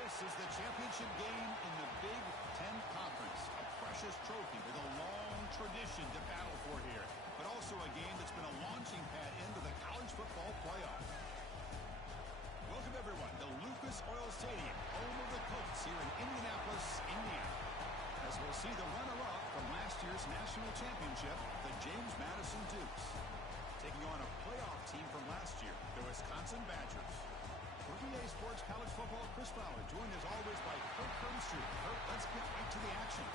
This is the championship game in the Big Ten Conference. A precious trophy with a long tradition to battle for here. But also a game that's been a launching pad into the college football playoff. Welcome, everyone, to Lucas Oil Stadium, home of the Colts here in Indianapolis, Indiana. As we'll see the runner-up from last year's national championship, the James Madison Dukes, taking on a playoff team from last year, the Wisconsin Badgers. For EA Sports College Football, Chris Fowler, joined as always by Kirk Herbstreit. Kirk, let's get right to the action.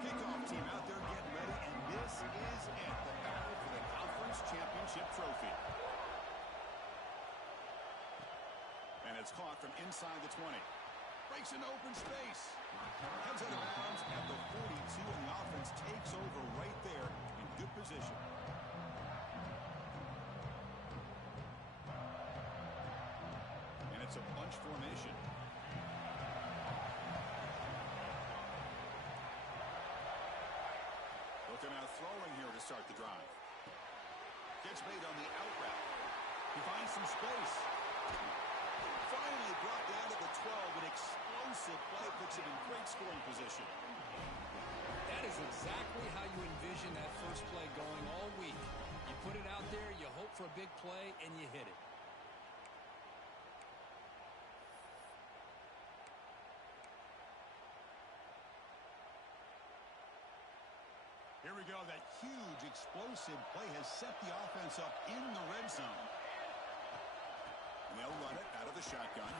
Kickoff team out there getting ready, and this is it, the battle for the conference championship trophy. And it's caught from inside the 20. Breaks into open space. Heads out of bounds at the 42, and the offense takes over right there in good position. And it's a bunch formation. Looking out throwing here to start the drive. Gets made on the out route. He finds some space. Finally brought down to the 12. An explosive play puts him in great scoring position. That is exactly how you envision that first play going all week. You put it out there, you hope for a big play, and you hit it. Here we go. That huge, explosive play has set the offense up in the red zone. And they'll run it out of the shotgun.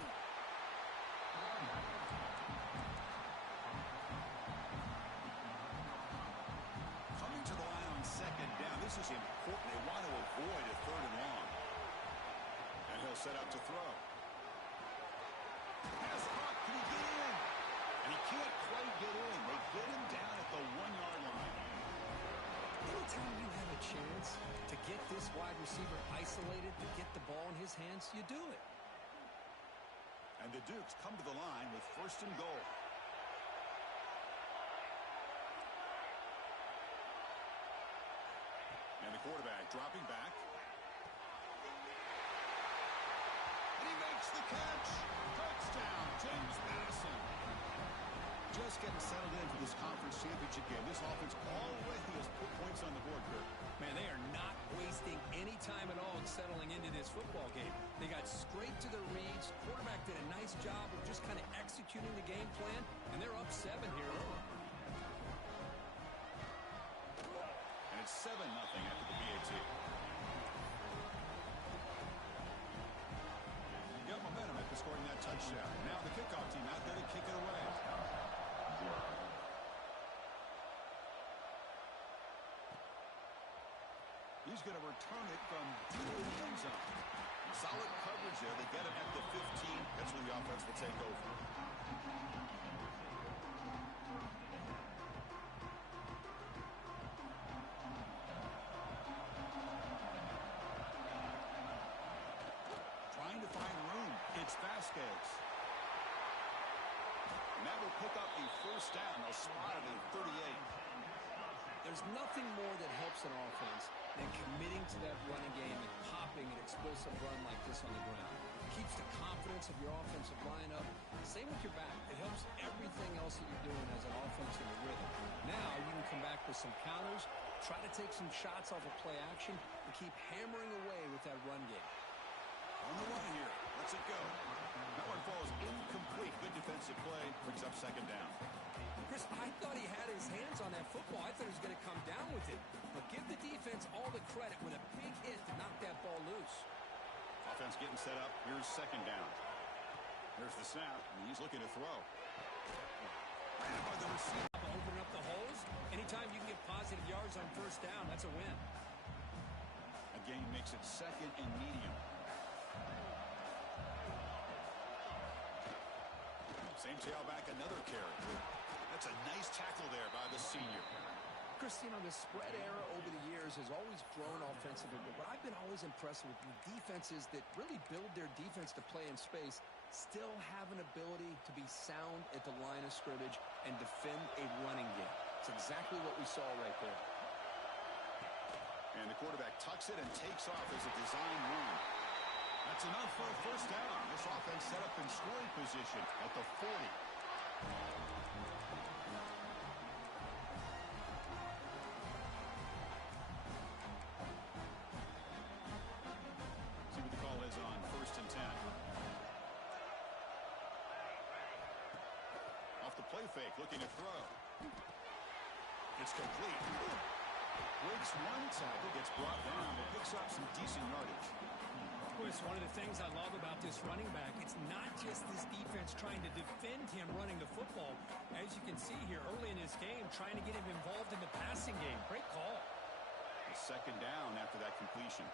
Coming to the line on second down. This is important. They want to avoid a third and long. And he'll set up to throw. Pass caught. Can he get in? And he can't quite get in. They get him down at the 1-yard line. Anytime you have a chance to get this wide receiver isolated, to get the ball in his hands, you do it. And the Dukes come to the line with first and goal. And the quarterback dropping back. And he makes the catch. Touchdown, James Madison. Just getting settled in for this conference championship game. This offense already has put points on the board, Kirk. Man, they are not wasting any time at all in settling into this football game. They got straight to their reads. Quarterback did a nice job of just kind of executing the game plan, and they're up 7 here early. And it's 7-0 after the BAT. Got momentum after scoring that touchdown. Now the kickoff team out there to kick it away. He's going to return it from deep in the end zone. Solid coverage there. They get him at the 15. That's when the offense will take over. Trying to find room. It's Vasquez. And that will pick up the first down. They'll spot it at 38. There's nothing more that helps an offense than committing to that running game and popping an explosive run like this on the ground. It keeps the confidence of your offensive line up. Same with your back. It helps everything else that you're doing as an offense in the rhythm. Now you can come back with some counters, try to take some shots off of play action, and keep hammering away with that run game. On the run here. Let's it go. That one falls incomplete. Good defensive play. Brings up second down. Chris, I thought he had his hands on that football. I thought he was going to come down with it. But give the defense all the credit with a big hit to knock that ball loose. Offense getting set up. Here's second down. There's the snap, and he's looking to throw. Ran by the receiver. Opening up the holes. Anytime you can get positive yards on first down, that's a win. Again, makes it second and medium. Same tailback, another carry. That's a Just, the spread era over the years has always grown offensively, but what I've been always impressed with defenses that really build their defense to play in space still have an ability to be sound at the line of scrimmage and defend a running game. It's exactly what we saw right there. And the quarterback tucks it and takes off as a design run. That's enough for a first down. This offense set up in scoring position at the 40. See what the call is on 1st and 10. Off the play fake, looking to throw. It's complete. Breaks one tackle, gets brought down, but picks up some decent yardage. It's one of the things I love about this running back. It's not just this defense trying to defend him running the football. As you can see here early in this game, trying to get him involved in the passing game. Great call. A second down after that completion.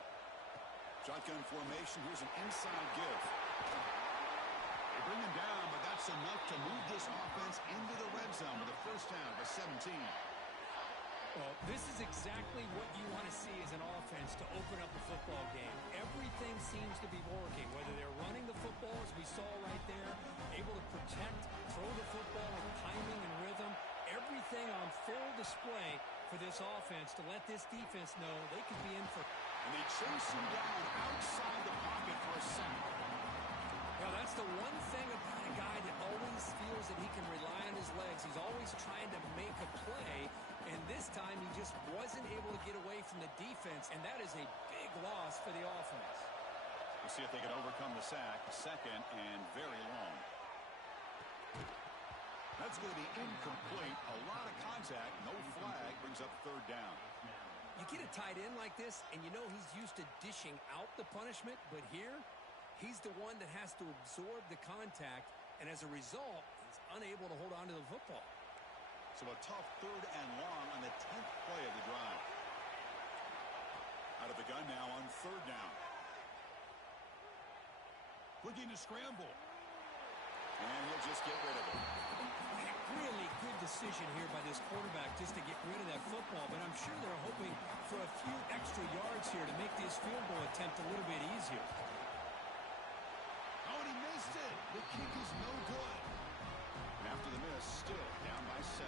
Shotgun formation. Here's an inside give. They bring him down, but that's enough to move this offense into the red zone with a first down of 17. Well, this is exactly what you want to see as an offense to open up a football game. Everything seems to be working, whether they're running the football, as we saw right there, able to protect, throw the football with timing and rhythm, everything on full display for this offense to let this defense know they could be in for. And they chase him down outside the pocket for a sack. Now, that's the one thing about a guy that always feels that he can rely on his legs. He's always trying to make a play. And this time, he just wasn't able to get away from the defense, and that is a big loss for the offense. We'll see if they can overcome the sack. Second and very long. That's going to be incomplete. A lot of contact. No flag. Brings up third down. You get a tight end like this, and you know he's used to dishing out the punishment, but here, he's the one that has to absorb the contact, and as a result, he's unable to hold on to the football. So a tough third and long on the 10th play of the drive. Out of the gun now on third down. Looking to scramble. And he'll just get rid of it. Really good decision here by this quarterback just to get rid of that football, but I'm sure they're hoping for a few extra yards here to make this field goal attempt a little bit easier. Oh, and he missed it. The kick is no good. And after the miss, still down by 7.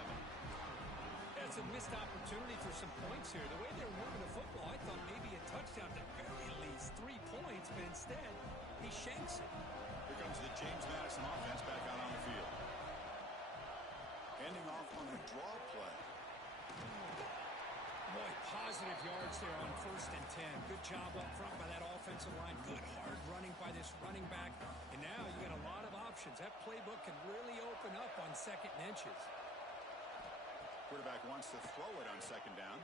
That's a missed opportunity for some points here. The way they're moving the football, I thought maybe a touchdown, at the very least 3 points, but instead, he shanks it. Here comes the James Madison offense back out on the field. Ending off on a draw play. Boy, positive yards there on 1st and 10. Good job up front by that offensive line. Good hard running by this running back. And now you got a lot of options. That playbook can really open up on 2nd and inches. Quarterback wants to throw it on 2nd down.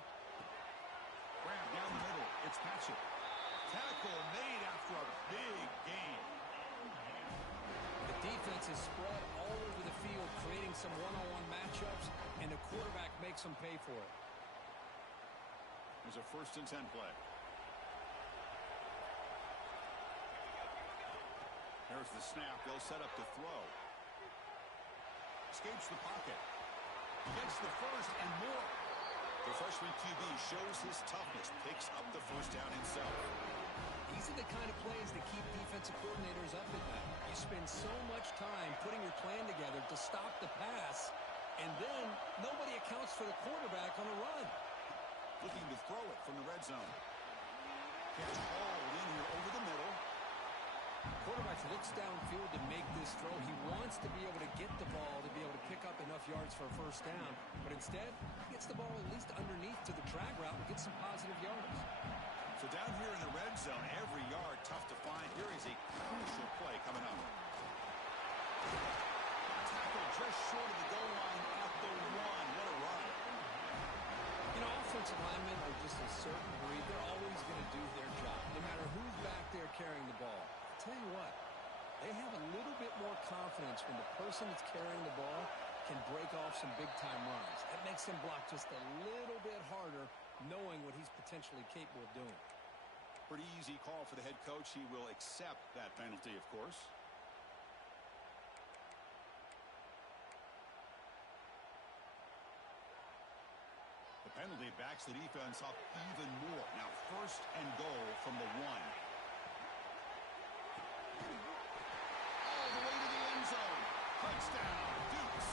Grab down the middle. It's Patchett. Tackle made after a big gain. The defense is spread all over the field, creating some one-on-one matchups, and the quarterback makes them pay for it. There's a 1st and 10 play. There's the snap. They'll set up to throw. Escapes the pocket. Gets the first and more. The freshman QB shows his toughness. Picks up the first down himself. These are the kind of plays that keep defensive coordinators up at night. You spend so much time putting your plan together to stop the pass, and then nobody accounts for the quarterback on a run. Looking to throw it from the red zone. Gets hauled in here over the middle. Quarterback looks downfield to make this throw. He wants to be able to get the ball to be able to pick up enough yards for a first down, but instead, he gets the ball at least underneath to the drag route and gets some positive yards. So down here in the red zone, every yard tough to find. Here is a crucial play coming up. Tackle just short of the goal line at the 1. What a run. Offensive linemen are just a certain breed. They're always going to do their job, no matter who's back there carrying the ball. I'll tell you what, they have a little bit more confidence when the person that's carrying the ball can break off some big-time runs. That makes him block just a little bit harder, knowing what he's potentially capable of doing. Pretty easy call for the head coach. He will accept that penalty, of course. The Penalty backs the defense up even more. Now 1st and goal from the 1. All the way to the end zone. Touchdown, Dukes.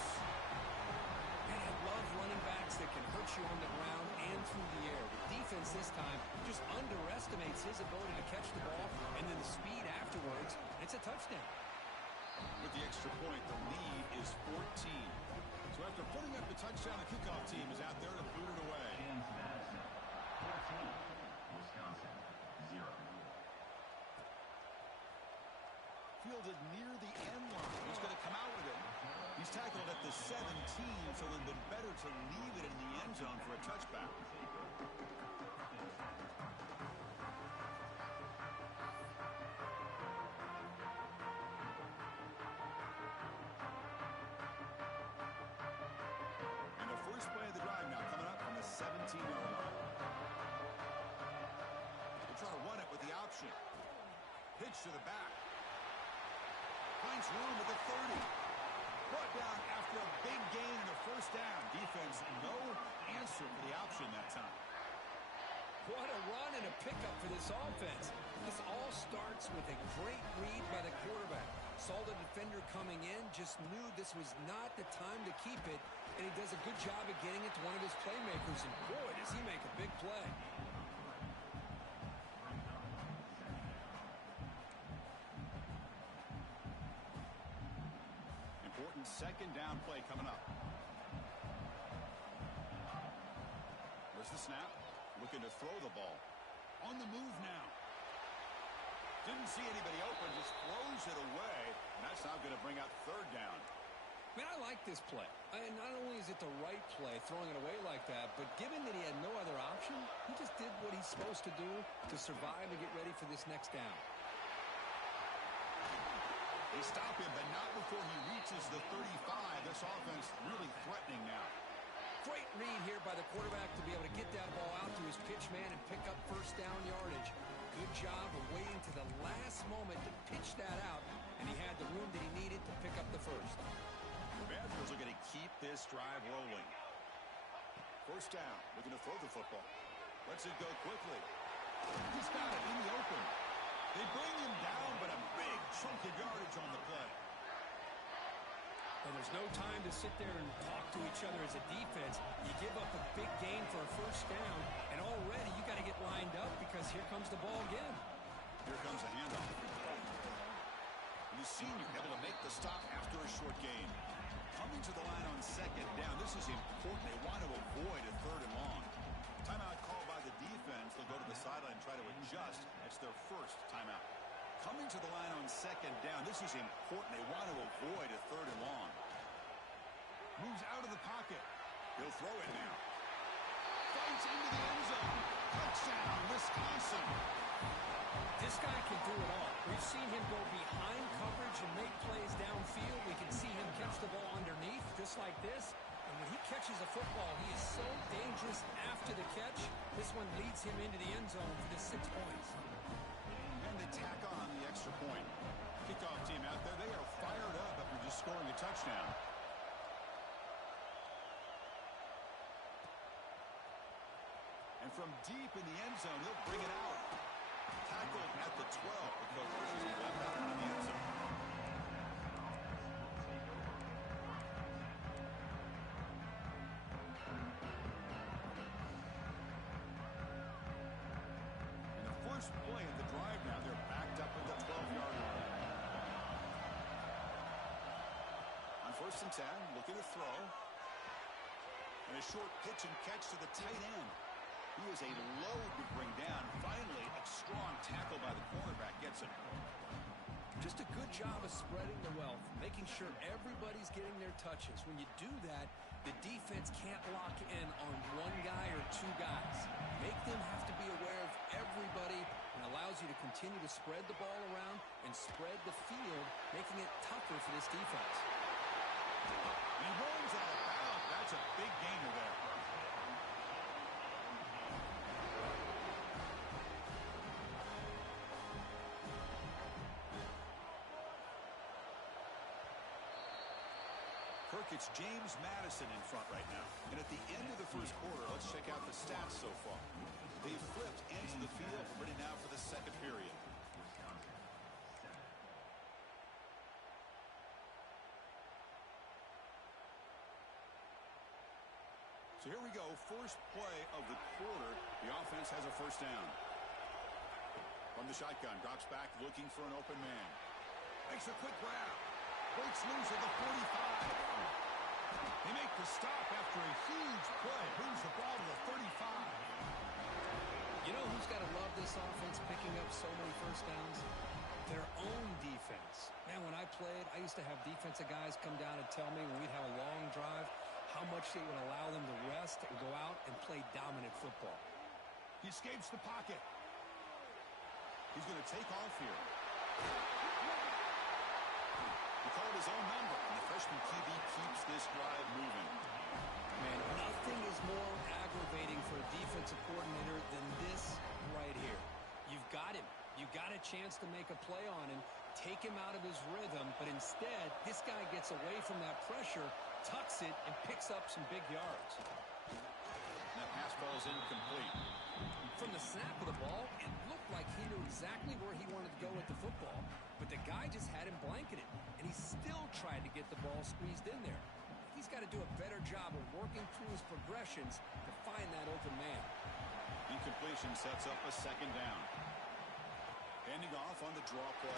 Man, I love running backs that can hurt you on the ground and through the air. The defense this time just underestimates his ability to catch the ball and then the speed afterwards. It's a touchdown. With the extra point, the lead is 14. So after putting up the touchdown, the kickoff team is out there to boot it away. James Madison, 14, Wisconsin, 0. Fielded near the end line. He's going to come out with it. He's tackled at the 17, so it would have been better to leave it in the end zone for a touchback. And the first play of the drive now coming up from the 17-yard line. They'll try to run it with the option. Pitch to the back. Finds room at the 30. Brought down after a big gain in the first down. Defense, no answer for the option that time. What a run and a pickup for this offense. This all starts with a great read by the quarterback. Saw the defender coming in, just knew this was not the time to keep it, and he does a good job of getting it to one of his playmakers, and boy, does he make a big play. Important 2nd down play coming up. There's the snap. Looking to throw the ball. On the move now. Didn't see anybody open, just throws it away. And that's now going to bring out 3rd down. Man, I like this play. And not only is it the right play, throwing it away like that, but given that he had no other option, he just did what he's supposed to do to survive and get ready for this next down. They stop him, but not before he reaches the 35. This offense really threatening now. Great read here by the quarterback to be able to get that ball out to his pitch man and pick up 1st down yardage. Good job of waiting to the last moment to pitch that out, and he had the room that he needed to pick up the 1st. The Badgers are going to keep this drive rolling. 1st down, looking to throw the football. Lets it go quickly. He's got it in the open. They bring him down, but a big chunk of yardage on the play. And there's no time to sit there and talk to each other as a defense. You give up a big gain for a 1st down, and already you got to get lined up because here comes the ball again. Here comes a handoff. And the senior able to make the stop after a short gain. Coming to the line on 2nd down. This is important. They want to avoid a 3rd and long. Timeout called by the defense. They'll go to the sideline and try to adjust. It's their 1st timeout. Coming to the line on 2nd down. This is important. They want to avoid a 3rd and long. Moves out of the pocket. He'll throw it now. Fights into the end zone. Touchdown, Wisconsin. This guy can do it all. We've seen him go behind coverage and make plays downfield. We can see him catch the ball underneath just like this. And when he catches a football, he is so dangerous after the catch. This one leads him into the end zone for the 6 points. And they tack on the extra point. Kickoff team out there, they are fired up after just scoring a touchdown. And from deep in the end zone, they'll bring it out. Tackled at the 12. The coach pushes it left out into the end zone. And the first play of the drive now, they're backed up at the 12-yard line. On 1st and 10, looking to throw. And a short pitch and catch to the tight end. He is a load to bring down. Finally, a strong tackle by the cornerback gets him. Just a good job of spreading the wealth, making sure everybody's getting their touches. When you do that, the defense can't lock in on one guy or 2 guys. Make them have to be aware of everybody and allows you to continue to spread the ball around and spread the field, making it tougher for this defense. He rolls out of bounds. That's a big gainer there. Kirk, it's James Madison in front right now. And at the end of the first quarter, let's check out the stats so far. They've flipped into the field, ready now for the second period. So here we go, first play of the quarter. The offense has a first down. From the shotgun, drops back looking for an open man. Makes a quick grab. Breaks loose at the 45. They make the stop after a huge play. Brings the ball to the 35. You know who's got to love this offense picking up so many first downs? Their own defense. Man, when I played, I used to have defensive guys come down and tell me when we'd have a long drive how much they would allow them to rest and go out and play dominant football. He escapes the pocket. He's going to take off here. He called his own number, and the freshman QB keeps this drive moving. Man, nothing is more aggravating for a defensive coordinator than this right here. You've got him. You got a chance to make a play on him, take him out of his rhythm, but instead, this guy gets away from that pressure, tucks it, and picks up some big yards. And that pass ball is incomplete. From the snap of the ball, it looked like he knew exactly where he wanted to go with the football, but the guy just had him blanketed, and he still tried to get the ball squeezed in there. He's got to do a better job of working through his progressions to find that open man. Incompletion sets up a second down. Handing off on the draw play.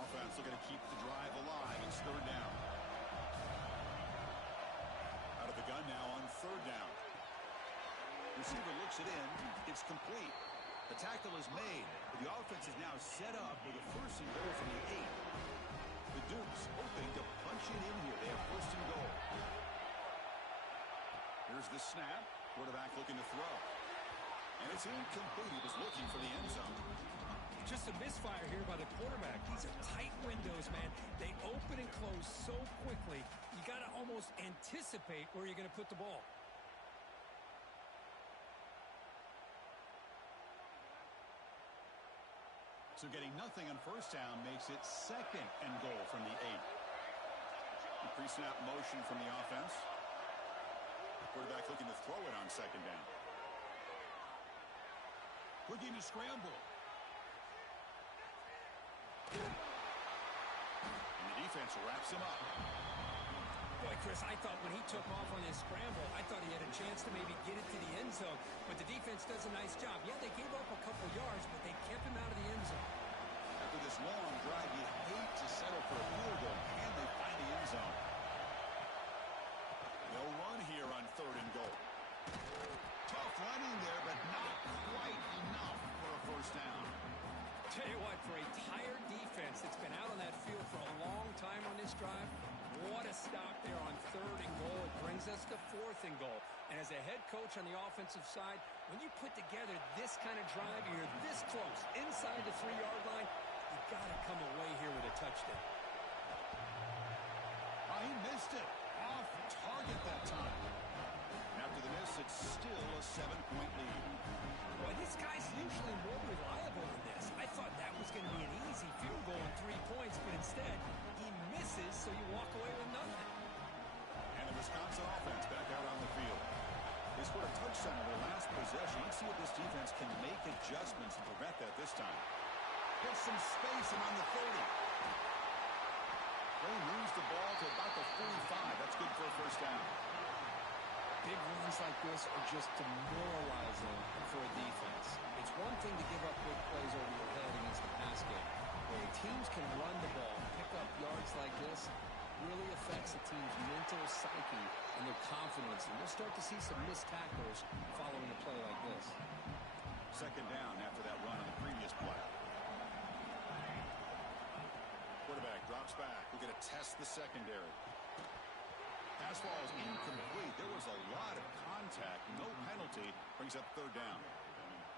Offense looking to keep the drive alive. It's third down. Out of the gun now on third down. Receiver looks it in. It's complete. The tackle is made, but the offense is now set up with a first and goal from the 8. The Dukes hoping to punch it in here. They have first and goal. Here's the snap. Quarterback looking to throw. And it's incomplete. He was looking for the end zone. Just a misfire here by the quarterback. These are tight windows, man. They open and close so quickly. You got to almost anticipate where you're going to put the ball. So getting nothing on first down makes it second and goal from the 8. The pre-snap motion from the offense. Quarterback looking to throw it on second down. Looking to scramble. And the defense wraps him up. Boy, Chris, I thought when he took off on his scramble, I thought he had a chance to maybe get it to the end zone. But the defense does a nice job. Yeah, they gave up a couple yards, but they kept him out of the end zone. After this long drive, you hate to settle for a field goal. Can they find the end zone? They'll run here on third and goal. Tough running there, but not quite enough for a first down. Tell you what, for a tired defense that's been out on that field for a long time on this drive, what a stop there on third and goal. It brings us to fourth and goal. And as a head coach on the offensive side, when you put together this kind of drive, you're this close, inside the 3-yard line, you got to come away here with a touchdown. Oh, he missed it. Off target that time. And after the miss, it's still a 7-point lead. Boy, this guy's usually more reliable than this. I thought that was going to be an easy field goal and 3 points, but instead, he misses, so you walk away with nothing. And the Wisconsin offense back out on the field. They scored a touchdown in their last possession. Let's see if this defense can make adjustments to prevent that this time. Gets some space and on the 30. They moves the ball to about the 45. That's good for a first down. Big runs like this are just demoralizing for a defense. It's one thing to give up big plays over your head against the pass game. When teams can run the ball, pick up yards like this, really affects the team's mental psyche and their confidence. And we'll start to see some missed tackles following a play like this. Second down after that run on the previous play. Quarterback drops back. We're going to test the secondary. Pass ball is incomplete. There was a lot of contact. No penalty. Brings up third down.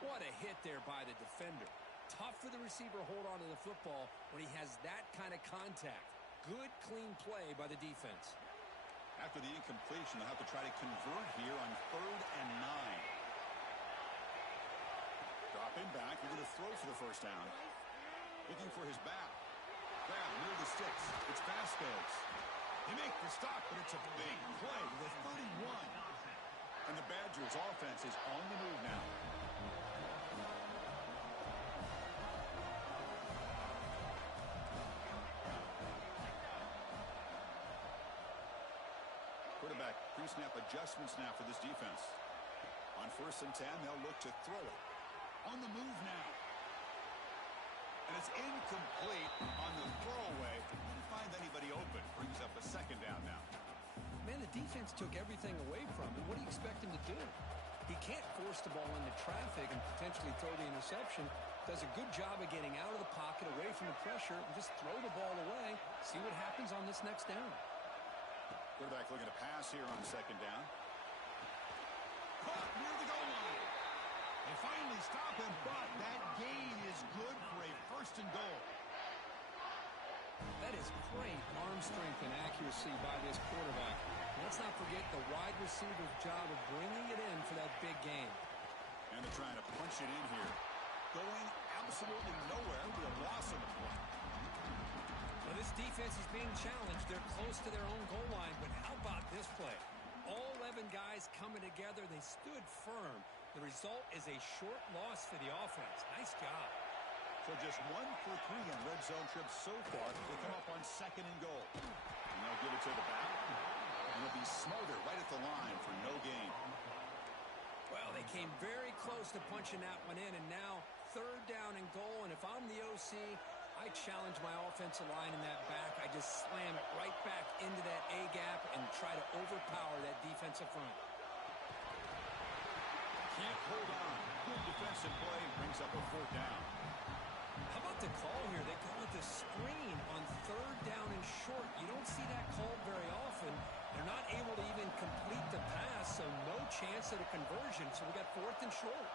What a hit there by the defender. Tough for the receiver to hold on to the football when he has that kind of contact. Good, clean play by the defense. After the incompletion, they'll have to try to convert here on 3rd and 9. Dropping back, looking to throw for the first down. Looking for his back. Grab near the sticks. It's Vasquez. He makes the stop, but it's a big play to the 31. And the Badgers offense is on the move now. Quarterback pre-snap adjustments now for this defense. On 1st and 10, they'll look to throw it. On the move now. And it's incomplete on the throwaway. Didn't find anybody open. Brings up a 2nd down now. Man, the defense took everything away from him. What do you expect him to do? He can't force the ball into traffic and potentially throw the interception. Does a good job of getting out of the pocket, away from the pressure, and just throw the ball away. See what happens on this next down. Quarterback looking to pass here on 2nd down. Caught near the goal line. They finally stop him, but that gain is good for a 1st and goal. That is great arm strength and accuracy by this quarterback. Let's not forget the wide receiver's job of bringing it in for that big game. And they're trying to punch it in here. Going absolutely nowhere with a loss on the play. Well, this defense is being challenged. They're close to their own goal line, but how about this play? All 11 guys coming together. They stood firm. The result is a short loss for the offense. Nice job. So just 1 for 3 on red zone trips so far. They come up on 2nd and goal. And they'll give it to the back. And they'll be smarter right at the line for no gain. Well, they came very close to punching that one in, and now 3rd down and goal. And if I'm the OC, I challenge my offensive line in that back. I just slam it right back into that A-gap and try to overpower that defensive front. Can't hold on. Good defensive play. Brings up a 4th down. How about the call here? They call it the screen on 3rd down and short. You don't see that called very often. They're not able to even complete the pass, so no chance at a conversion. So we got 4th and short.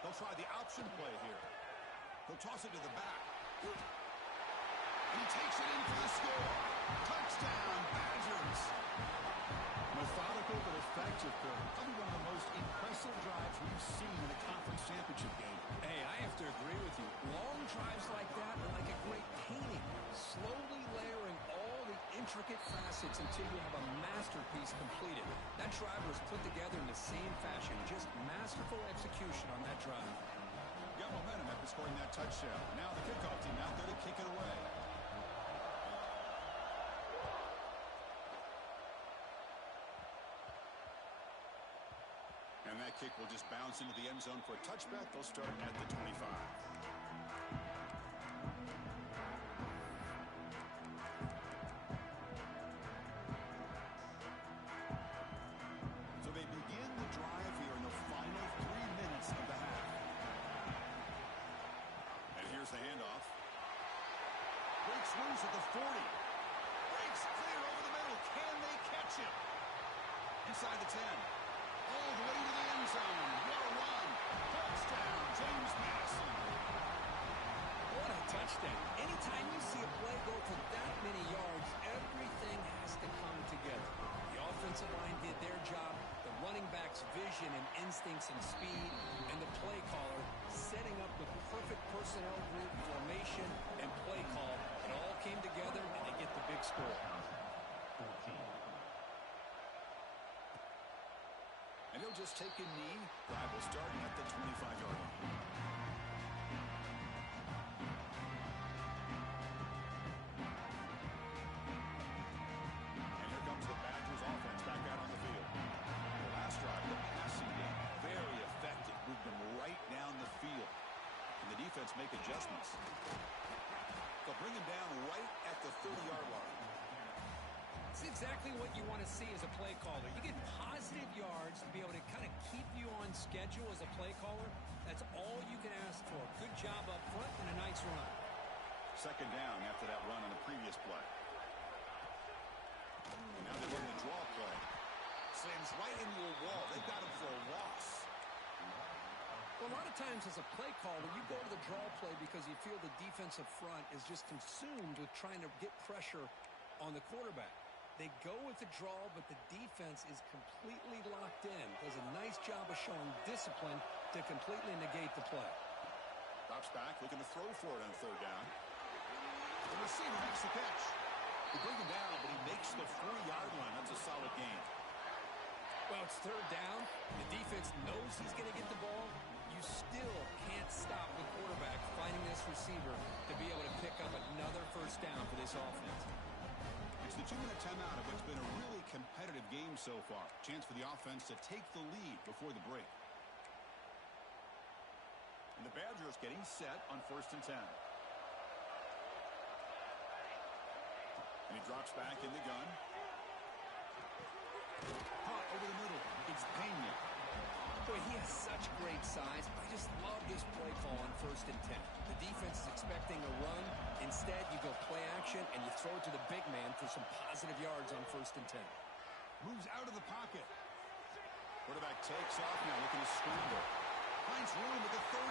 They'll try the option play here. They'll toss it to the back. And he takes it in for the score. Touchdown, Badgers. Methodical but effective, Phil. Probably one of the most impressive drives we've seen in a conference championship game. Hey, I have to agree with you. Long drives like that are like a great painting. Slowly layering all the intricate facets until you have a masterpiece completed. That drive was put together in the same fashion. Just masterful execution on that drive. Got momentum after scoring that touchdown. Now the kickoff team out there to kick it away. And that kick will just bounce into the end zone for a touchback. They'll start at the 25. So they begin the drive here in the final 3 minutes of the half. And here's the handoff. Breaks loose at the 40. Breaks clear over the middle. Can they catch him? Inside the 10. All the way to the end zone. What a run. Touchdown, James Madison. What a touchdown. Anytime you see a play go for that many yards, everything has to come together. The offensive line did their job, the running back's vision and instincts and speed, and the play caller setting up the perfect personnel group, formation, and play call. It all came together, and they get the big score. 14. And he'll just take a knee. Drive will start at the 25-yard line. And here comes the Badgers offense back out on the field. The last drive, the passing game, very effective. Moved them right down the field. And the defense make adjustments. They'll bring him down right at the 30-yard line. It's exactly what you want to see as a play caller. You get positive yards to be able to kind of keep you on schedule as a play caller. That's all you can ask for. Good job up front and a nice run. 2nd down after that run on the previous play. And now they run the draw play. Slams right into a wall. They got him for a loss. Well, a lot of times as a play caller, you go to the draw play because you feel the defensive front is just consumed with trying to get pressure on the quarterback. They go with the draw, but the defense is completely locked in. Does a nice job of showing discipline to completely negate the play. Drops back, looking to throw for it on third down. The receiver makes the catch. They bring him down, but he makes the 4-yard line. That's a solid gain. Well, it's third down. The defense knows he's going to get the ball. You still can't stop the quarterback finding this receiver to be able to pick up another first down for this offense. It's the 2-minute timeout of what's been a really competitive game so far. Chance for the offense to take the lead before the break. And the Badgers getting set on 1st and 10. And he drops back in the gun. Caught over the middle. It's Pena. Boy, he has such great size. I just love this play call on 1st and 10. The defense is expecting a run. Instead, you go play action, and you throw it to the big man for some positive yards on 1st and 10. Moves out of the pocket. Quarterback takes off now, looking to scramble. Finds room at the 30.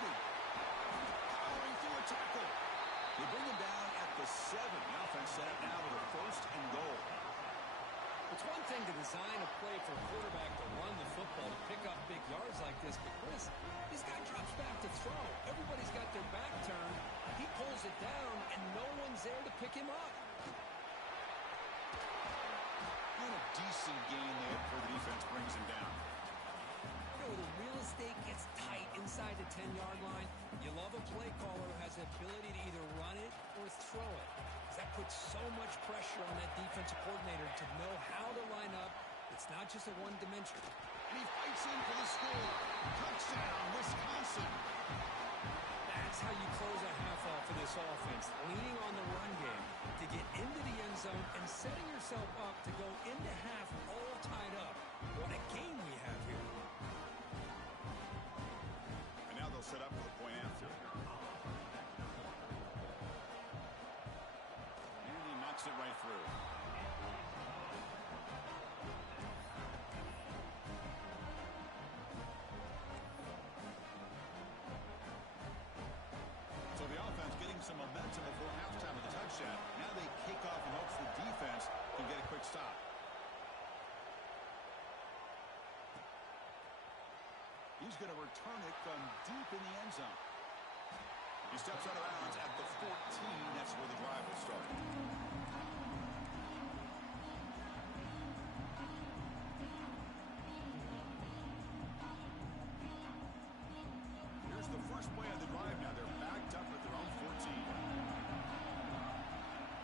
Powering through a tackle. They bring him down at the 7. The offense set up now with a 1st and goal. It's one thing to design a play for a quarterback to run the football, to pick up big yards like this, but Chris, this guy drops back to throw. Everybody's got their back turned. He pulls it down, and no one's there to pick him up. And a decent gain there before the defense brings him down. You know, the real estate gets tight inside the 10-yard line. You love a play caller who has the ability to either run it or throw it. That puts so much pressure on that defensive coordinator to know how to line up. It's not just a one-dimension. And he fights in for the score. Touchdown, Wisconsin. That's how you close a half off for this offense, leaning on the run game to get into the end zone and setting yourself up to go into half all tied up. What a game we have here. And now they'll set up for the point after. It right through. So the offense getting some momentum before halftime with the touchdown. Now they kick off in hopes the defense can get a quick stop. He's going to return it from deep in the end zone. He steps out of bounds at the 14. That's where the drive will start. Here's the first play of the drive now. They're backed up at their own 14.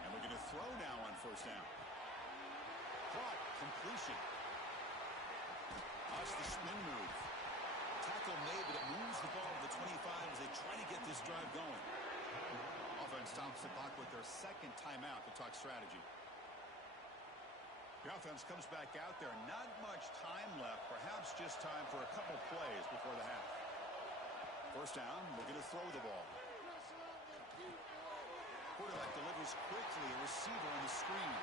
And we're going to throw now on 1st down. Caught. Completion. That's the spin move. Tackle made, but it moves the ball to the 25 as they try to get this drive going. Offense stops the clock with their 2nd timeout to talk strategy. The offense comes back out there. Not much time left. Perhaps just time for a couple plays before the half. 1st down, looking to throw the ball. Quarterback delivers quickly. A receiver on the screen.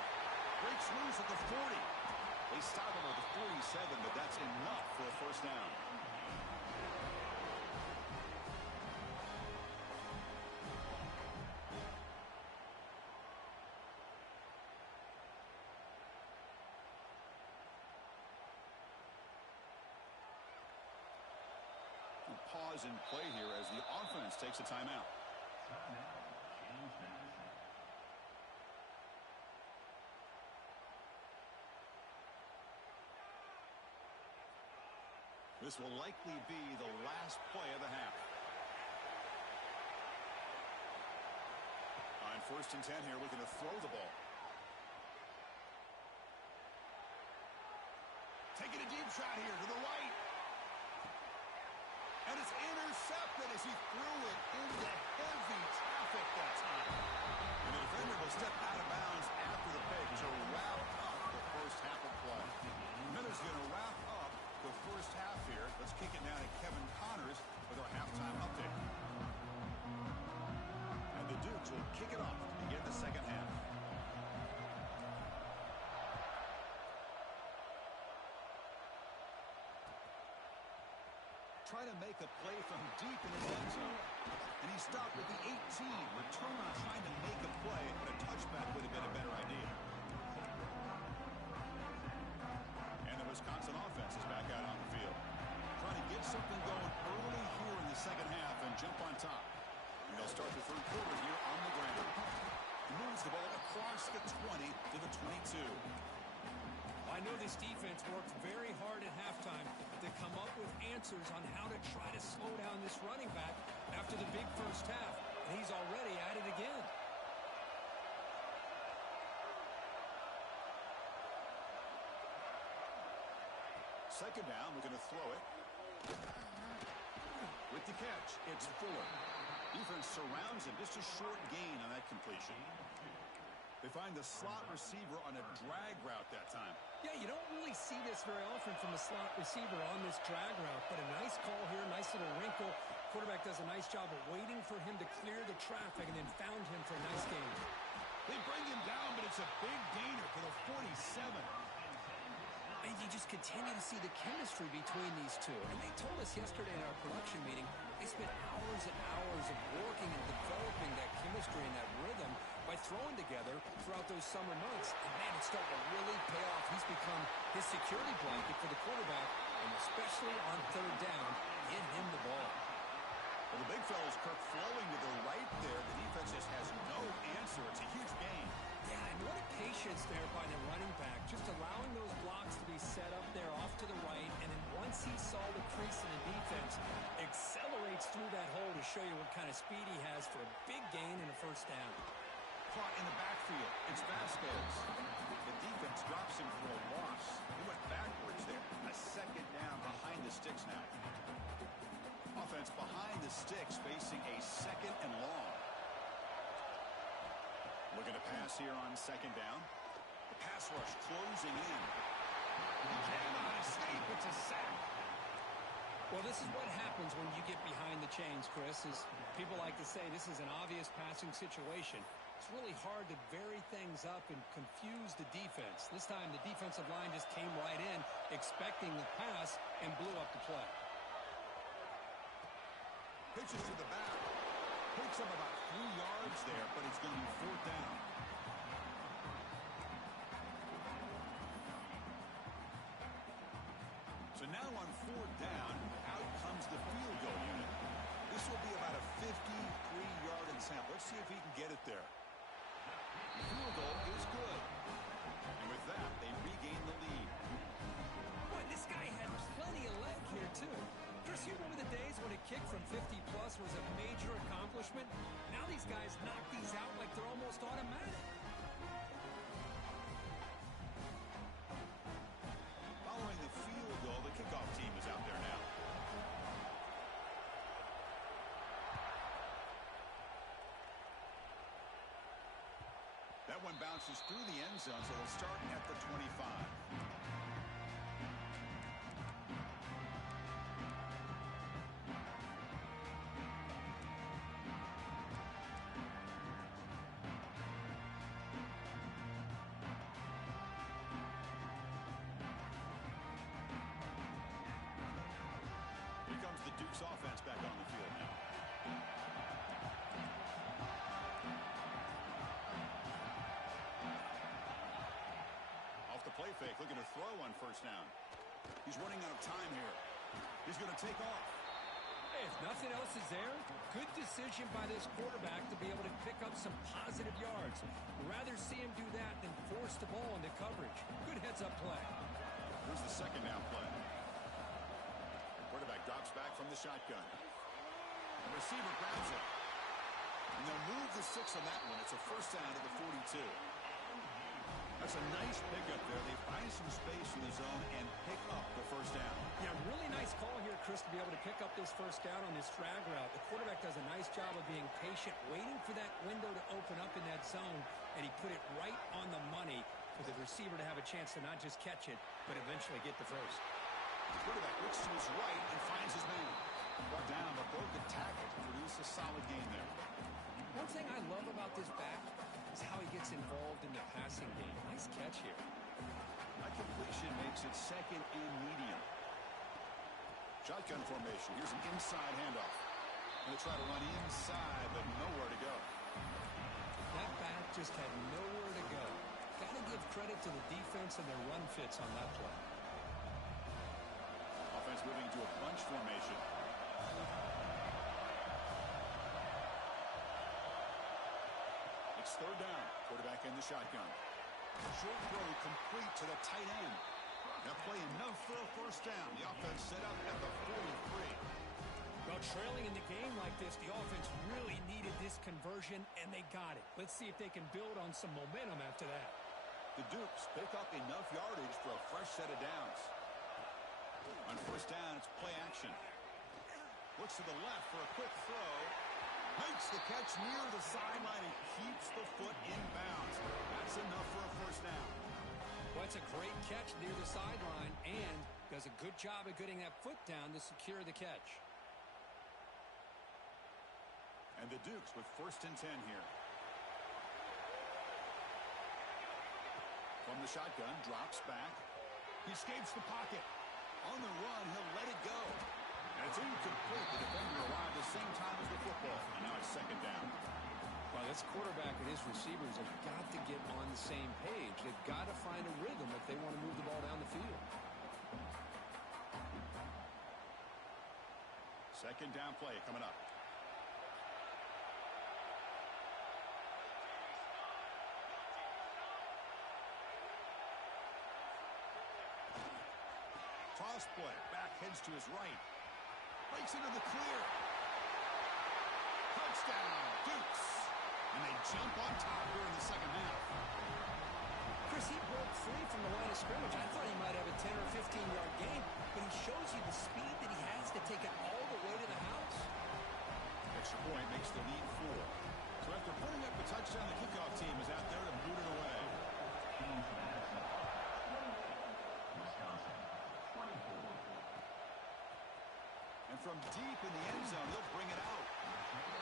Breaks loose at the 40. They stop him at the 47, but that's enough for a 1st down. Pause and play here as the offense takes a timeout. This will likely be the last play of the half. On 1st and 10 here, looking to throw the ball. Taking a deep shot here to the right. And it's intercepted as he threw it into heavy traffic that time. And the defender will step out of bounds after the pick to wrap up the 1st half of play. Miller's going to wrap up the 1st half here. Let's kick it down to Kevin Connors with our halftime update. And the Dukes will kick it off to begin the 2nd half. trying to make a play from deep in his end zone. And he stopped with the 18. Returner trying to make a play, but a touchback would have been a better idea. And the Wisconsin offense is back out on the field. Trying to get something going early here in the second half and jump on top. And they'll start the third quarter here on the ground. He moves the ball across the 20 to the 22. I know this defense worked very hard at halftime to come up with answers on how to try to slow down this running back after the big first half. And he's already at it again. Second down, we're going to throw it. With the catch, it's Fuller. Defense surrounds him. Just a short gain on that completion. They find the slot receiver on a drag route that time. Yeah, you don't really see this very often from a slot receiver on this drag route, but a nice call here, nice little wrinkle. Quarterback does a nice job of waiting for him to clear the traffic and then found him for a nice gain. They bring him down, but it's a big gainer for the 47. And you just continue to see the chemistry between these two. And they told us yesterday in our production meeting, they spent hours and hours of working and developing that chemistry and that rhythm by throwing together throughout those summer months. And man, it's starting to really pay off. He's become his security blanket for the quarterback, and especially on third down, get him the ball. Well, the big fella's Kirk flowing to the right there. The defense just has no answer. It's a huge gain. Yeah, and what a patience there by the running back, just allowing those blocks to be set up there off to the right, and then once he saw the crease in the defense, accelerates through that hole to show you what kind of speed he has for a big gain and a first down. Caught in the backfield. It's Vasquez. The defense drops him for a loss. He went backwards there. A second down behind the sticks now. Offense behind the sticks facing a second and long. Looking to pass here on second down. The pass rush closing in. He cannot escape. It's a sack. Well, this is what happens when you get behind the chains, Chris. Is people like to say this is an obvious passing situation. It's really hard to vary things up and confuse the defense. This time the defensive line just came right in, expecting the pass, and blew up the play. Pitches to the back. Picks up about 3 yards there, but it's going to be fourth down. So now on fourth down, out comes the field goal unit. This will be about a 53-yard attempt. Let's see if he can get it there. The field goal is good. And with that, they regain the lead. Boy, this guy had plenty of leg here, too. Chris, you remember the days when a kick from 50-plus was a major accomplishment? Now these guys knock these out like they're almost automatic. Following the field goal, the kickoff team is out there now. That one bounces through the end zone, so they'll start at the 25. Duke's offense back on the field now. Off the play fake, looking to throw on first down. He's running out of time here. He's going to take off. Hey, if nothing else is there, good decision by this quarterback to be able to pick up some positive yards. Rather see him do that than force the ball into coverage. Good heads-up play. Here's the second down play. Quarterback drops back from the shotgun. The receiver grabs it. And they'll move the 6 on that one. It's a first down to the 42. That's a nice pickup there. They find some space in the zone and pick up the first down. Yeah, really nice call here, Chris, to be able to pick up this first down on this drag route. The quarterback does a nice job of being patient, waiting for that window to open up in that zone, and he put it right on the money for the receiver to have a chance to not just catch it, but eventually get the first. The quarterback looks to his right and finds his man. Brought down, but broken tackle to produce a solid gain there. One thing I love about this back is how he gets involved in the passing game. Nice catch here. That completion makes it second and medium. Shotgun formation. Here's an inside handoff. Going to try to run inside, but nowhere to go. That back just had nowhere to go. Got to give credit to the defense and their run fits on that play. Offense moving into a bunch formation. It's third down. Quarterback in the shotgun. Short throw complete to the tight end. That play enough for a first down. The offense set up at the 43. Well, trailing in the game like this, the offense really needed this conversion, and they got it. Let's see if they can build on some momentum after that. The Dukes pick up enough yardage for a fresh set of downs. On first down, it's play action. Looks to the left for a quick throw. Makes the catch near the sideline and keeps the foot in bounds. That's enough for a first down. Well, it's a great catch near the sideline and does a good job of getting that foot down to secure the catch. And the Dukes with first and 10 here. From the shotgun, drops back. He escapes the pocket. On the run, he'll let it go. And it's incomplete. The defender arrived the same time as the football. And now it's second down. Well, this quarterback and his receivers have got to get on the same page. They've got to find a rhythm if they want to move the ball down the field. Second down play coming up. Toss play. Back heads to his right. Breaks into the clear. Touchdown, Dukes. And they jump on top here in the second half. Chris, he broke free from the line of scrimmage. I thought he might have a 10 or 15-yard gain, but he shows you the speed that he has to take it all the way to the house. Extra point makes the lead 4. So after putting up a touchdown, the kickoff team is out there to boot it away. Wisconsin, 24. And from deep in the end zone, they'll bring it out.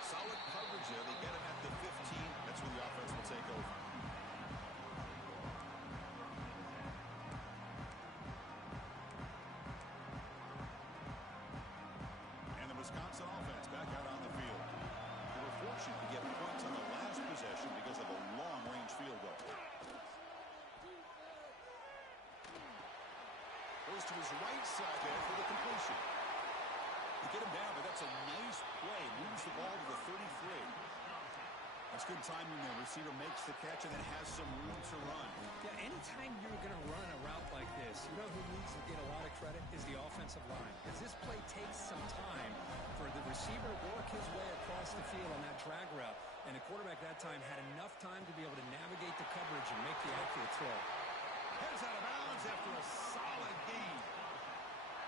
Solid coverage there. They get it at the 15. That's when the offense will take over. And the Wisconsin offense back out on the field. They were fortunate to get points on the last possession because of a long-range field goal. Goes to his right side there for the completion. To get him down, but that's a nice play. Moves the ball to the 33. That's good timing there. Receiver makes the catch and then has some room to run. Yeah, anytime you're going to run a route like this, you know who needs to get a lot of credit is the offensive line. As this play takes some time for the receiver to work his way across the field on that drag route. And the quarterback that time had enough time to be able to navigate the coverage and make the accurate throw. Heads out of bounds after a solid gain.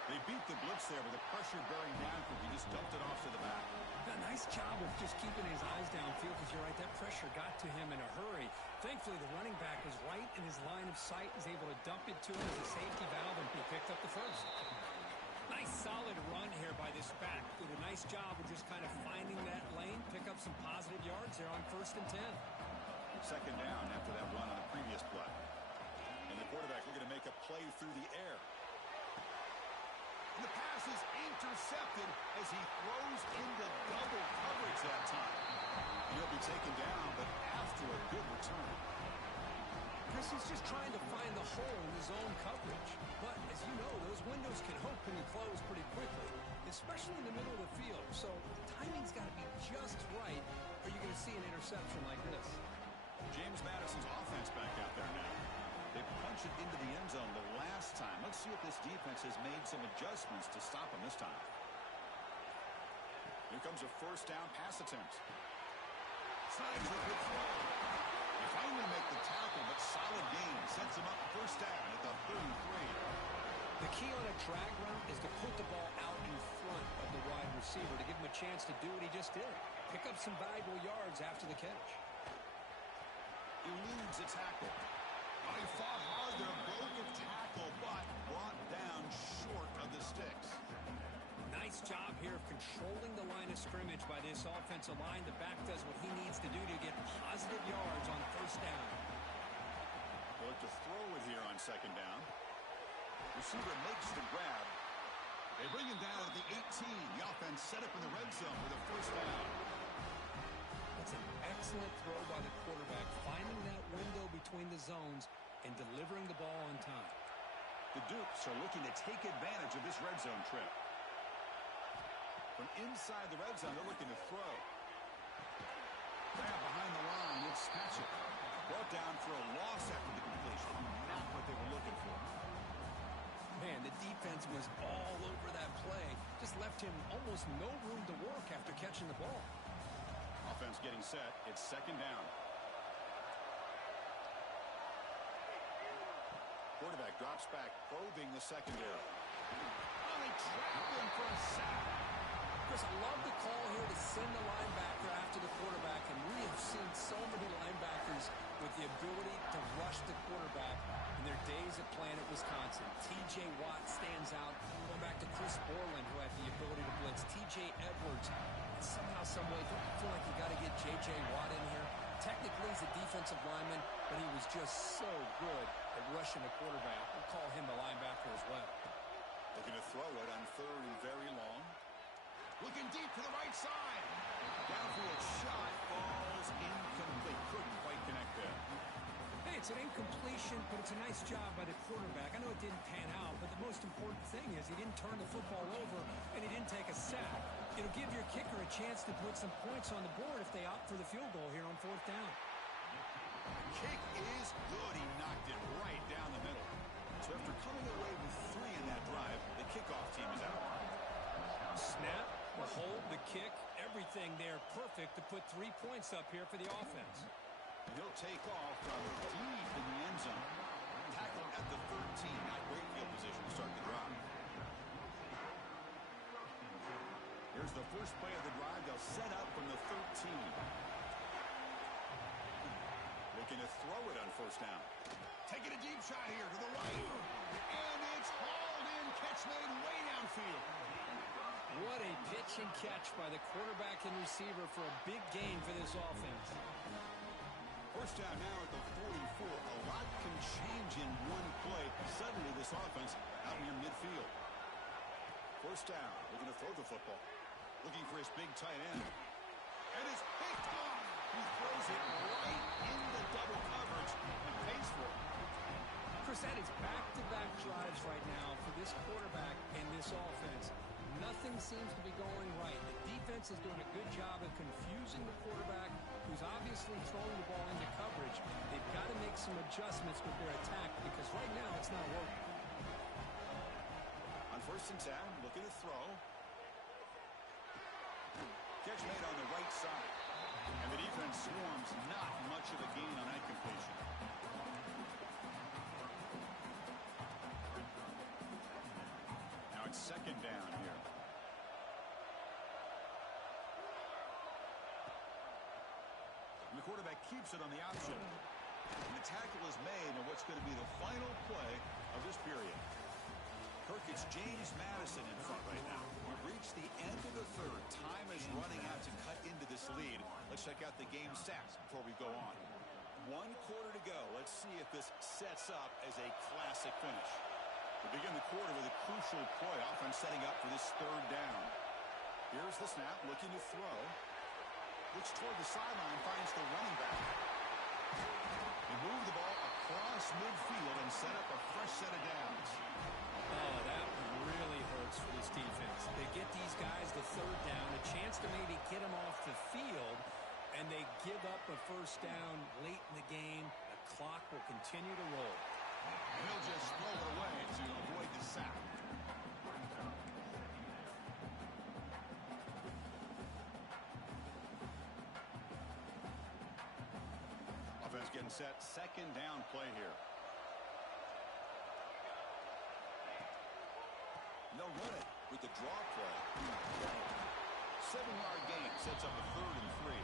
They beat the blitz there with the pressure bearing down because he just dumped it off to the back. A nice job of just keeping his eyes downfield because you're right, that pressure got to him in a hurry. Thankfully, the running back is right in his line of sight, is able to dump it to him as a safety valve, and he picked up the first. Nice solid run here by this back. Did a nice job of just kind of finding that lane, pick up some positive yards there on first and 10. Second down after that run on the previous play. And the quarterback looking to make a play through the air. And the pass is intercepted as he throws into double coverage that time. He'll be taken down, but after a good return. Chris is just trying to find the hole in his own coverage. But, as you know, those windows can open and close pretty quickly, especially in the middle of the field. So, the timing's got to be just right, or you're going to see an interception like this. James Madison's offense back out there now. They punch it into the end zone the last time. Let's see if this defense has made some adjustments to stop him this time. Here comes a first down pass attempt. Slides a good throw. They finally make the tackle, but solid gain. Sets him up first down at the 33. The key on a drag route is to put the ball out in front of the wide receiver to give him a chance to do what he just did. Pick up some valuable yards after the catch. Eludes a tackle. He fought hard there, broke a tackle, but brought down short of the sticks. Nice job here of controlling the line of scrimmage by this offensive line. The back does what he needs to do to get positive yards on first down. They'll look to throw it here on second down. Receiver makes the grab. They bring him down at the 18. The offense set up in the red zone with a first down. It's an excellent throw by the quarterback, finding that window between the zones and delivering the ball on time. The Dukes are looking to take advantage of this red zone trip. From inside the red zone, they're looking to throw. Grab behind the line, it's Patchett. Brought down for a loss after the completion. Not what they were looking for. Man, the defense was all over that play. Just left him almost no room to work after catching the ball. Offense getting set. It's second down. Quarterback drops back, probing the secondary. Oh, they trap him for a sack. Chris, I love the call here to send the linebacker after the quarterback, and we have seen so many linebackers with the ability to rush the quarterback in their days at playing at Wisconsin. T.J. Watt stands out. Going back to Chris Borland, who had the ability to blitz. T.J. Edwards. And somehow, someway, don't you feel like you got to get J.J. Watt in here? Technically, he's a defensive lineman, but he was just so good at rushing the quarterback. We'll call him a linebacker as well. Looking to throw it on third and very long. Looking deep to the right side. Downfield shot falls incomplete. Couldn't quite connect there. Hey, it's an incompletion, but it's a nice job by the quarterback. I know it didn't pan out, but the most important thing is he didn't turn the football over and he didn't take a sack. It'll give your kicker a chance to put some points on the board if they opt for the field goal here on fourth down. Kick is good. He knocked it right down the middle. So after coming away with 3 in that drive, the kickoff team is out. Snap, the hold, the kick, everything there perfect to put 3 points up here for the offense. And he'll take off from deep in the end zone. Tackle at the 13. Not great field position to start the drive. Here's the first play of the drive. They'll set up from the 13. Looking to throw it on first down. Taking a deep shot here to the right. And it's hauled in. Catch made way downfield. What a pitch and catch by the quarterback and receiver for a big gain for this offense. First down now at the 44. A lot can change in one play. Suddenly this offense out near midfield. First down. Looking to throw the football. Looking for his big tight end. And it's picked off. He throws it right into double coverage and pays for it. Chris, that is back-to-back drives right now for this quarterback and this offense. Nothing seems to be going right. The defense is doing a good job of confusing the quarterback, who's obviously throwing the ball into coverage. They've got to make some adjustments with their attack because right now it's not working. On first and 10, looking to throw. Catch made on the right side. And the defense swarms. Not much of a gain on that completion. Now it's second down here. And the quarterback keeps it on the option. And the tackle is made on what's going to be the final play of this period. Kirk, it's James Madison in front right now. We've reached the end of the third. Time is running out to cut into this lead. Let's check out the game stats before we go on. 1 quarter to go. Let's see if this sets up as a classic finish. We begin the quarter with a crucial play. Offense setting up for this third down. Here's the snap, looking to throw. Looks toward the sideline, finds the running back. They move the ball across midfield and set up a fresh set of downs. Oh, that really hurts for this defense. They get these guys the third down, a chance to maybe get them off the field, and they give up a first down late in the game. The clock will continue to roll. And he'll just throw it away to avoid the sack. Offense getting set. Second down play here. They'll run it with the draw play. 7-yard gain sets up a 3rd and 3.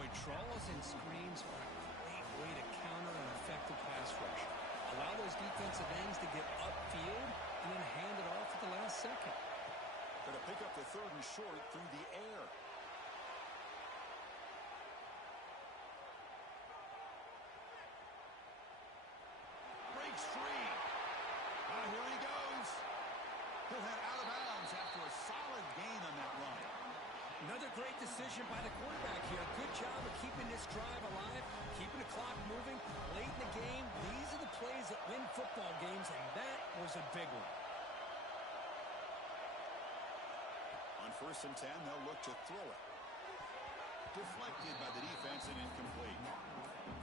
Boy, draws and screens are a great way to counter an effective pass rush. Allow those defensive ends to get upfield and then hand it off at the last second. Going to pick up the 3rd and short through the air. Breaks free. Here he goes. Another great decision by the quarterback here. Good job of keeping this drive alive, keeping the clock moving late in the game. These are the plays that win football games, and that was a big one. On 1st and 10, they'll look to throw it. Deflected by the defense and incomplete.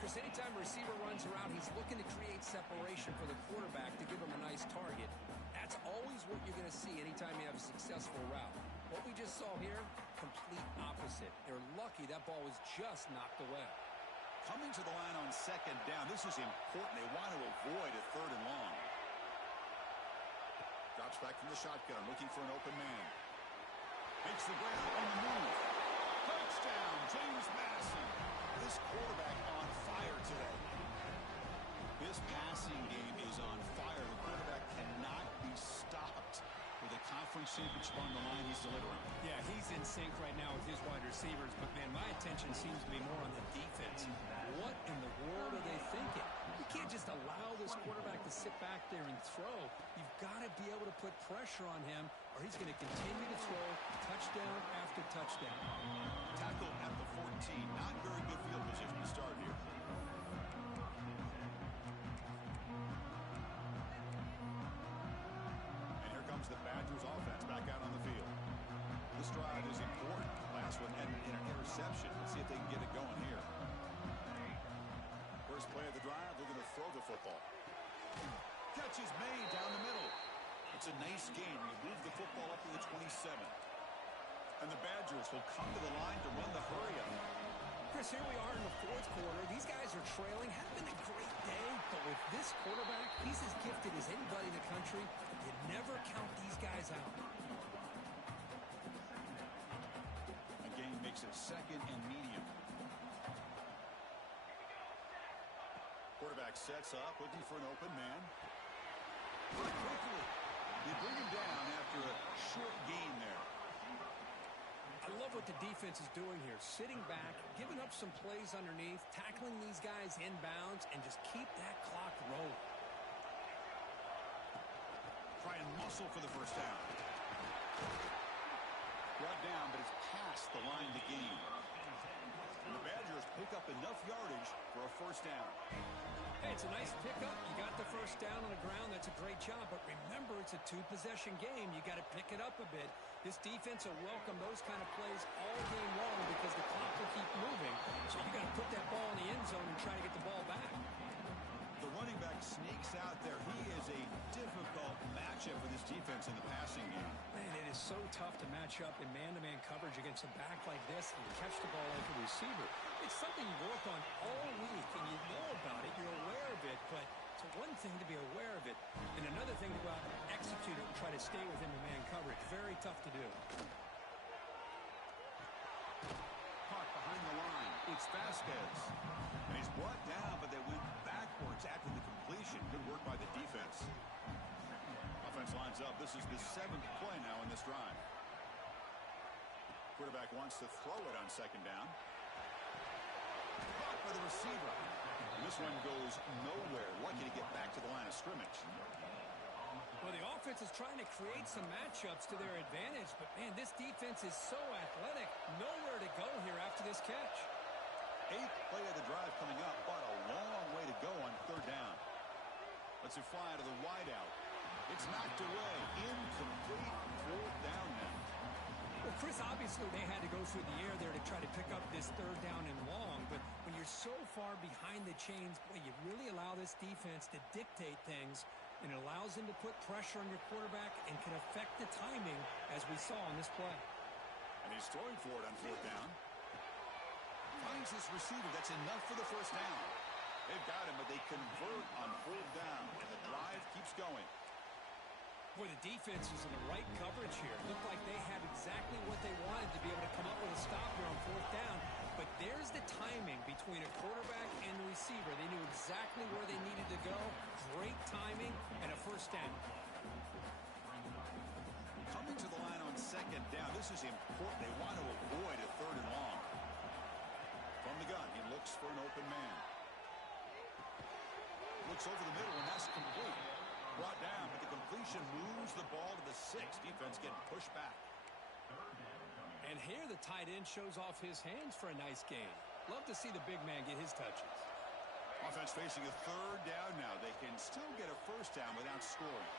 Chris, anytime a receiver runs around, he's looking to create separation for the quarterback to give him a nice target. That's always what you're going to see anytime you have a successful route. What we just saw here, complete opposite. They're lucky that ball was just knocked away. Coming to the line on 2nd down, this is important. They want to avoid a 3rd and long. Drops back from the shotgun, looking for an open man. Makes the grab on the move. Touchdown, James Madison. This quarterback on fire today. This passing game is on fire. The quarterback cannot be stopped with a conference championship on the line he's delivering. Yeah, he's in sync right now with his wide receivers, but, man, my attention seems to be more on the defense. What in the world are they thinking? You can't just allow this quarterback to sit back there and throw. You've got to be able to put pressure on him, or he's going to continue to throw touchdown after touchdown. Tackle at the 14. Not very good field position to start here. And here comes the Badgers offense back out on the field. This drive is important. Last one ended in an interception. Let's see if they can get it going here. First play of the drive, they're going to throw the football. Catch is made down the middle. It's a nice game. You move the football up to the 27. And the Badgers will come to the line to run the hurry-up. Chris, here we are in the 4th quarter. These guys are trailing. Hasn't been a great day, but with this quarterback, he's as gifted as anybody in the country. You never count these guys out. Again, makes it 2nd and medium. Quarterback sets up, looking for an open man. Quickly, they bring him down after a short gain there. I love what the defense is doing here. Sitting back, giving up some plays underneath, tackling these guys inbounds, and just keep that clock rolling. Try and muscle for the first down. Brought down, but it's past the line to gain. And the Badgers pick up enough yardage for a first down. Hey, it's a nice pickup. You got the first down on the ground. That's a great job. But remember, it's a 2-possession game. You got to pick it up a bit. This defense will welcome those kind of plays all game long because the clock will keep moving. So you got to put that ball in the end zone and try to get the ball back. The running back sneaks out there. He is a difficult matchup for this defense in the passing game. Man, it is so tough to match up in man-to-man coverage against a back like this and catch the ball like a receiver. It's something you work on all week, and you know about it. You're aware of it, but it's one thing to be aware of it, and another thing to go out and execute it and try to stay within the man coverage. Very tough to do. Caught behind the line. It's Vasquez. And he's brought down, but they went backwards after the completion. Good work by the defense. Offense lines up. This is the 7th play now in this drive. Quarterback wants to throw it on 2nd down. Caught by the receiver. And this one goes nowhere. Lucky to get back to the line of scrimmage. Well, the offense is trying to create some matchups to their advantage, but, man, this defense is so athletic. Nowhere to go here after this catch. 8th play of the drive coming up, but a long way to go on 3rd down. Let's it fly to the wideout. It's knocked away. Incomplete. 4th down now. Well, Chris, obviously they had to go through the air there to try to pick up this 3rd down and long, but when you're so far behind the chains, boy, you really allow this defense to dictate things, and it allows them to put pressure on your quarterback and can affect the timing, as we saw on this play. And he's throwing for it on 4th down. Finds his receiver. That's enough for the first down. They've got him, but they convert on 4th down, and the drive keeps going. Boy, the defense is in the right coverage here. It looked like they had exactly what they wanted to be able to come up with a stop here on 4th down. But there's the timing between a quarterback and the receiver. They knew exactly where they needed to go. Great timing and a first down. Coming to the line on 2nd down. This is important. They want to avoid a 3rd and long. From the gun, he looks for an open man. Looks over the middle, and that's complete. Brought down, but the completion moves the ball to the 6. Defense getting pushed back. And here the tight end shows off his hands for a nice gain. Love to see the big man get his touches. Offense facing a third down now. They can still get a first down without scoring.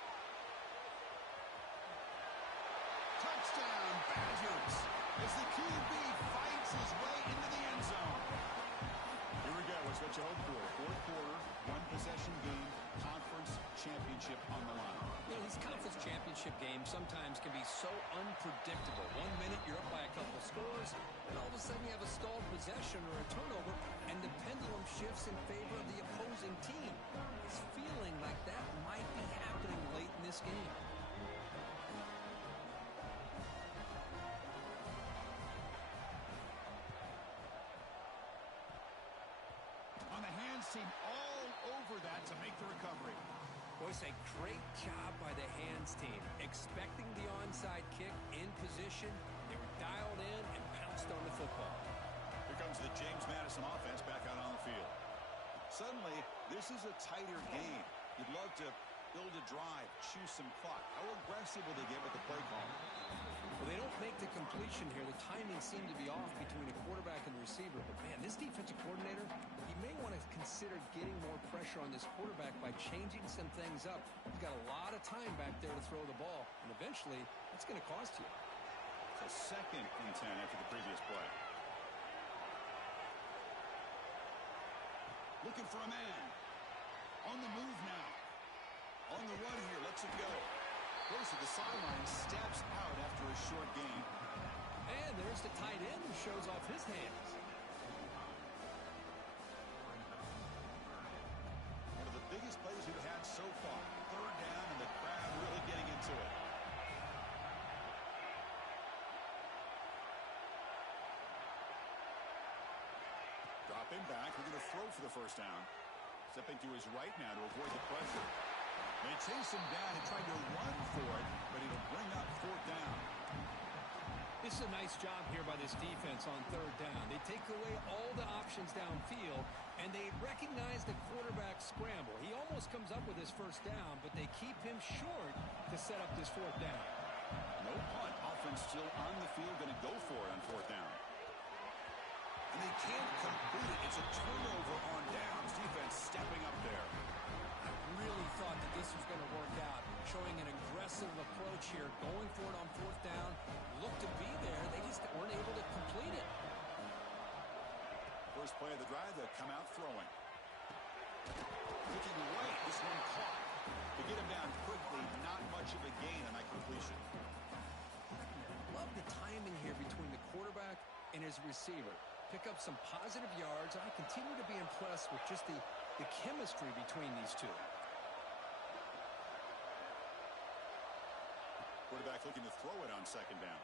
Touchdown, Badgers, as the QB fights his way into the end zone. Here we go. It's what you hope for. Fourth quarter, one-possession game, conference championship on the line. You know, these conference championship games sometimes can be so unpredictable. 1 minute you're up by a couple scores, and all of a sudden you have a stalled possession or a turnover, and the pendulum shifts in favor of the opposing team. It's feeling like that might be happening late in this game. On the hands team all over that to make the recovery. Boys, a great job by the hands team. Expecting the onside kick in position. They were dialed in and pounced on the football. Here comes the James Madison offense back out on the field. Suddenly, this is a tighter game. You'd love to build a drive, choose some clock. How aggressive will they get with the play call? Well, they don't make the completion here. The timing seemed to be off between the quarterback and the receiver. But, man, this defensive coordinator, he may want to consider getting more pressure on this quarterback by changing some things up. He's got a lot of time back there to throw the ball, and eventually it's going to cost you. It's a 2nd and 10 after the previous play. Looking for a man. On the move now. On the run here, lets it go. Goes to the sideline, steps out after a short gain. And there's the tight end who shows off his hands. One of the biggest plays we've had so far. Third down, and the crowd really getting into it. Dropping back, we're going to throw for the first down. Stepping to his right now to avoid the pressure. They chase him down and try to run for it, but it'll bring up 4th down. This is a nice job here by this defense on 3rd down. They take away all the options downfield, and they recognize the quarterback scramble. He almost comes up with his first down, but they keep him short to set up this 4th down. No punt. Offense still on the field, going to go for it on 4th down. And they can't complete it. It's a turnover on downs. Defense stepping up there. I really thought that this was going to work out, showing an aggressive approach here, going for it on 4th down. Looked to be there. They just weren't able to complete it. First play of the drive, they'll come out throwing. Looking right, this one caught. To get him down quickly, not much of a gain on that completion. Love the timing here between the quarterback and his receiver. Pick up some positive yards. I continue to be impressed with just the chemistry between these two. Quarterback looking to throw it on 2nd down.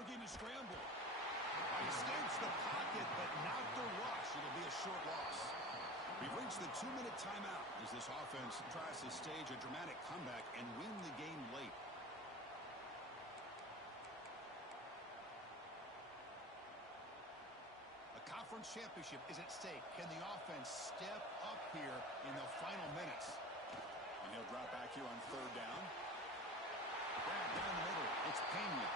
Looking to scramble. He escapes the pocket, but not the rush. It'll be a short loss. We've reached the 2-minute timeout as this offense tries to stage a dramatic comeback and win the game late. A conference championship is at stake. Can the offense step up here in the final minutes? And he'll drop back here on 3rd down. Back down the middle. It's Pena.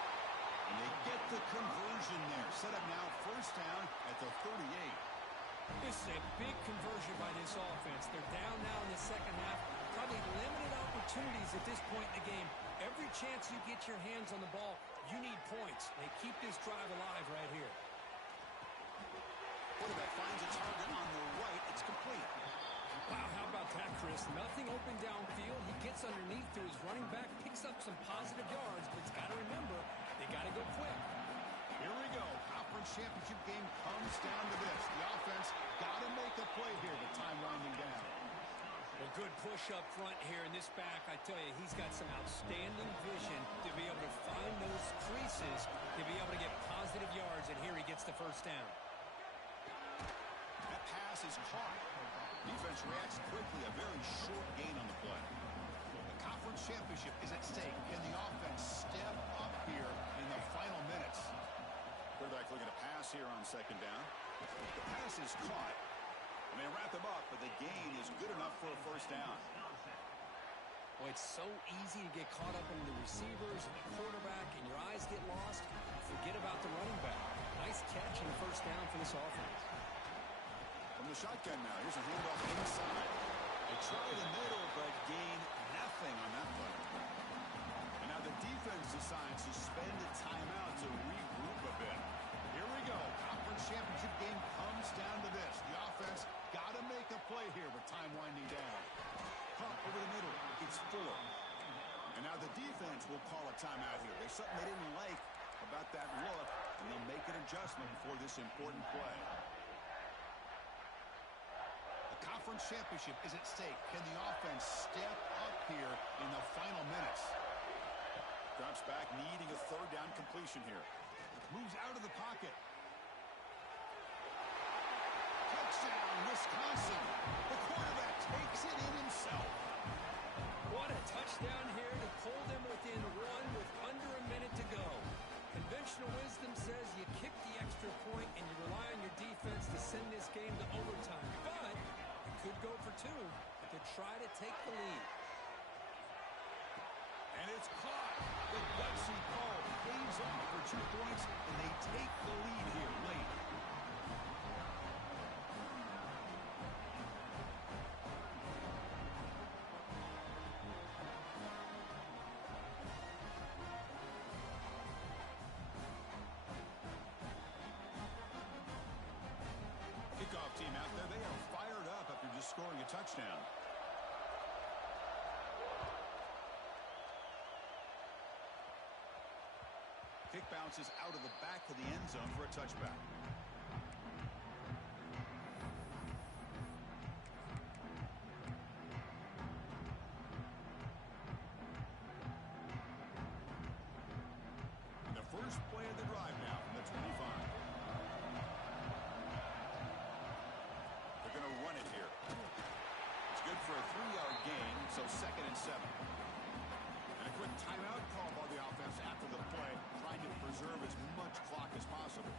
And they get the conversion there. Set up now 1st down at the 38. This is a big conversion by this offense. They're down now in the 2nd half. Probably limited opportunities at this point in the game. Every chance you get your hands on the ball, you need points. They keep this drive alive right here. Quarterback finds a target on the right. It's complete. Wow, how about that, Chris? Nothing open downfield. He gets underneath to his running back, picks up some positive yards, but he's got to remember, they got to go quick. Here we go. Conference championship game comes down to this. The offense got to make a play here, but time winding down. Well, good push up front here in this back. I tell you, he's got some outstanding vision to be able to find those creases, to be able to get positive yards, and here he gets the 1st down. That pass is caught. Defense reacts quickly. A very short gain on the play. The conference championship is at stake. Can the offense step up here in the final minutes? Quarterback looking to pass here on 2nd down. The pass is caught. And they wrap him up, but the gain is good enough for a 1st down. Well, it's so easy to get caught up in the receivers and the quarterback, and your eyes get lost. Forget about the running back. Nice catch and a first down for this offense. From the shotgun now, here's a handoff inside. They try the middle, but gain nothing on that play. And now the defense decides to spend a timeout to regroup a bit. Here we go. Conference championship game comes down to this. The offense got to make a play here with time winding down. Pump over the middle. It's Fuller. And now the defense will call a timeout here. There's something they didn't like about that look, and they'll make an adjustment for this important play. The conference championship is at stake. Can the offense step up here in the final minutes? Drops back, needing a third down completion here. Moves out of the pocket. Touchdown, Wisconsin. The quarterback takes it in himself. What a touchdown here to pull them within one with under a minute to go. Conventional wisdom says you kick the extra point and you rely on your defense to send this game to overtime. But it could go for two to try to take the lead. And it's caught. The gutsy call pays off for 2 points, and they take the lead here late. Kickoff team out there, they are fired up after just scoring a touchdown. Kick bounces out of the back of the end zone for a touchback. And the first play of the drive now from the 25. They're going to run it here. It's good for a 3-yard gain, so 2nd and 7. And a quick timeout call by the offense after the play, trying to preserve as much clock as possible.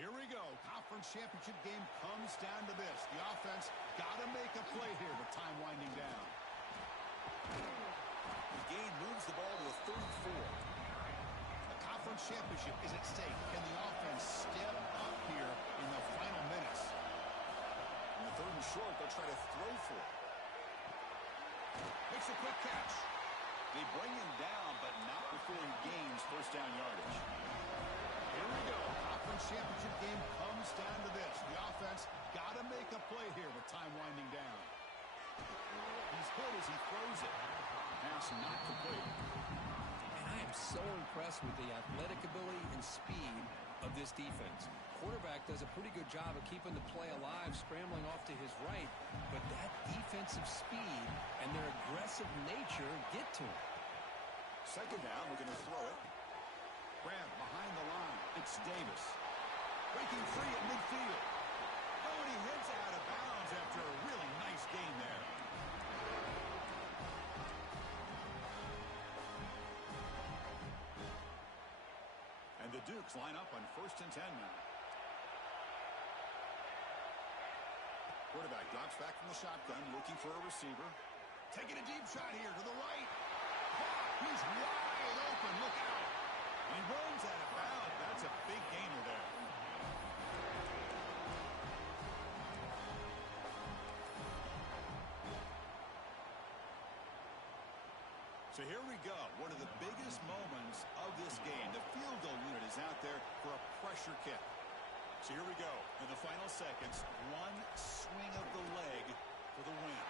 Here we go. Conference championship game comes down to this. The offense got to make a play here with time winding down. The game moves the ball to a 3rd and 4. The conference championship is at stake. Can the offense step up here in the final minutes? In the 3rd and short, they'll try to throw for it. Makes a quick catch. They bring him down, but not before he gains first down yardage. Here we go. Conference championship game comes down to this. The offense got to make a play here with time winding down. He's hit as he throws it. Pass not complete. And I am so impressed with the athletic ability and speed of this defense. Quarterback does a pretty good job of keeping the play alive, scrambling off to his right, but that defensive speed and their aggressive nature get to him. 2nd down, we're going to throw it. Grab behind the line. It's Davis. Breaking free at midfield. Oh, and he heads out of bounds after a really nice gain there. And the Dukes line up on 1st and 10 now. Quarterback drops back from the shotgun, looking for a receiver. Taking a deep shot here to the right. He's wide open. Look out. And he runs out of bounds. That's a big gainer there. So here we go. One of the biggest moments of this game. The field goal unit is out there for a pressure kick. So here we go. In the final seconds, one swing of the leg for the win.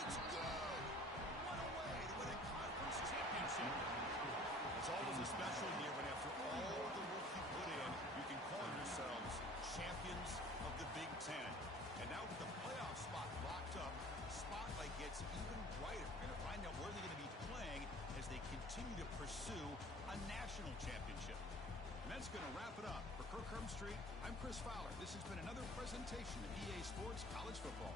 It's good. What a way to win a conference championship. It's always a special year when after all the work you put in, you can call yourselves champions of the Big Ten. And now with the playoff spot locked up, the spotlight gets even brighter. We're going to find out where they're going to be playing as they continue to pursue a national championship. And that's going to wrap it up for Kirk Herm Street, I'm Chris Fowler. This has been another presentation of EA Sports College Football.